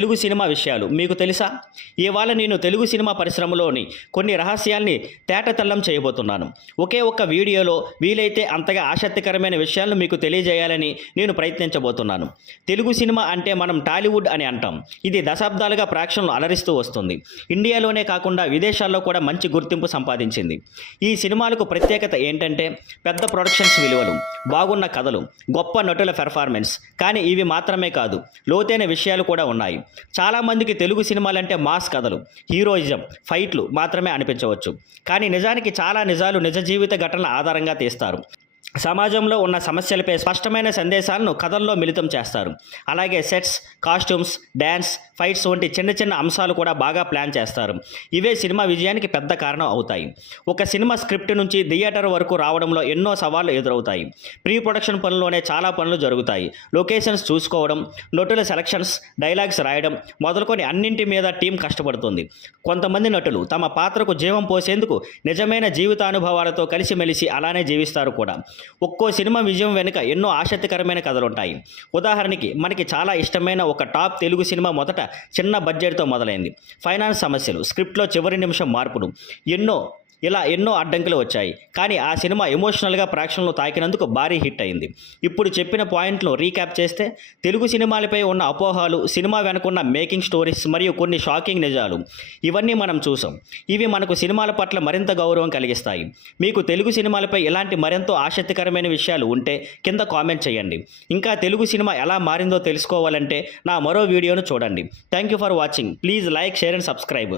Telugu cinema విషయాలు మీకు తెలుసా? ఇవాళ నేను తెలుగు సినిమా పరిశ్రమలోని కొన్ని రహస్యాల్ని తేటతెల్లం చేయబోతున్నాను. ఒకే ఒక్క వీడియోలో వీలైతే అంతగా ఆసక్తికరమైన విషయాలను మీకు తెలియజేయాలని నేను ప్రయత్నించబోతున్నాను. తెలుగు సినిమా అంటే మనం టాలీవుడ్ అని అంటాం. ఇది దశాబ్దాలుగా ప్రేక్షకులను అలరిస్తూ వస్తుంది. ఇండియాలోనే కాకుండా విదేశాల్లో కూడా మంచి గుర్తింపు సంపాదించింది. ఈ సినిమాలకు ప్రత్యేకత ఏంటంటే పెద్ద ప్రొడక్షన్స్ విలువలు, బాగున్న కథలు, గొప్ప నటుల పెర్ఫార్మెన్స్. కానీ ఇవి మాత్రమే కాదు, లోతైన విషయాలు కూడా ఉన్నాయి. చాలామందికి తెలుగు సినిమాలంటే మాస్ కథలు, హీరోయిజం, ఫైట్లు మాత్రమే అనిపించవచ్చు. కానీ నిజానికి చాలా నిజాలు నిజ జీవిత ఘటనల ఆధారంగా తీస్తారు. సమాజంలో ఉన్న సమస్యలపై స్పష్టమైన సందేశాలను కథల్లో మిళితం చేస్తారు. అలాగే సెట్స్, కాస్ట్యూమ్స్, డ్యాన్స్, ఫైట్స్ వంటి చిన్న చిన్న అంశాలు కూడా బాగా ప్లాన్ చేస్తారు. ఇవే సినిమా విజయానికి పెద్ద కారణం అవుతాయి. ఒక సినిమా స్క్రిప్ట్ నుంచి థియేటర్ వరకు రావడంలో ఎన్నో సవాళ్లు ఎదురవుతాయి. ప్రీ ప్రొడక్షన్ పనుల్లోనే చాలా పనులు జరుగుతాయి. లొకేషన్స్ చూసుకోవడం, నటుల సెలక్షన్స్, డైలాగ్స్ రాయడం మొదలుకొని అన్నింటి మీద టీం కష్టపడుతుంది. కొంతమంది నటులు తమ పాత్రకు జీవం పోసేందుకు నిజమైన జీవితానుభవాలతో కలిసిమెలిసి అలానే జీవిస్తారు కూడా. ఒక్కో సినిమా విజయం వెనుక ఎన్నో ఆసక్తికరమైన కథలుంటాయి. ఉదాహరణకి మనకి చాలా ఇష్టమైన ఒక టాప్ తెలుగు సినిమా మొదట చిన్న బడ్జెట్తో మొదలైంది. ఫైనాన్స్ సమస్యలు, స్క్రిప్ట్లో చివరి నిమిషం మార్పులు, ఎన్నో అడ్డంకులు వచ్చాయి. కానీ ఆ సినిమా ఎమోషనల్గా ప్రేక్షకులను తాకినందుకు భారీ హిట్ అయింది. ఇప్పుడు చెప్పిన పాయింట్లు రీక్యాప్ చేస్తే, తెలుగు సినిమాలపై ఉన్న అపోహలు, సినిమా వెనుకున్న మేకింగ్ స్టోరీస్ మరియు కొన్ని షాకింగ్ నిజాలు, ఇవన్నీ మనం చూసాం. ఇవి మనకు సినిమాల పట్ల మరింత గౌరవం కలిగిస్తాయి. మీకు తెలుగు సినిమాలపై ఇలాంటి మరెంతో ఆసక్తికరమైన విషయాలు ఉంటే కింద కామెంట్ చేయండి. ఇంకా తెలుగు సినిమా ఎలా మారిందో తెలుసుకోవాలంటే నా మరో వీడియోను చూడండి. Thank you for watching. Please like, share and subscribe.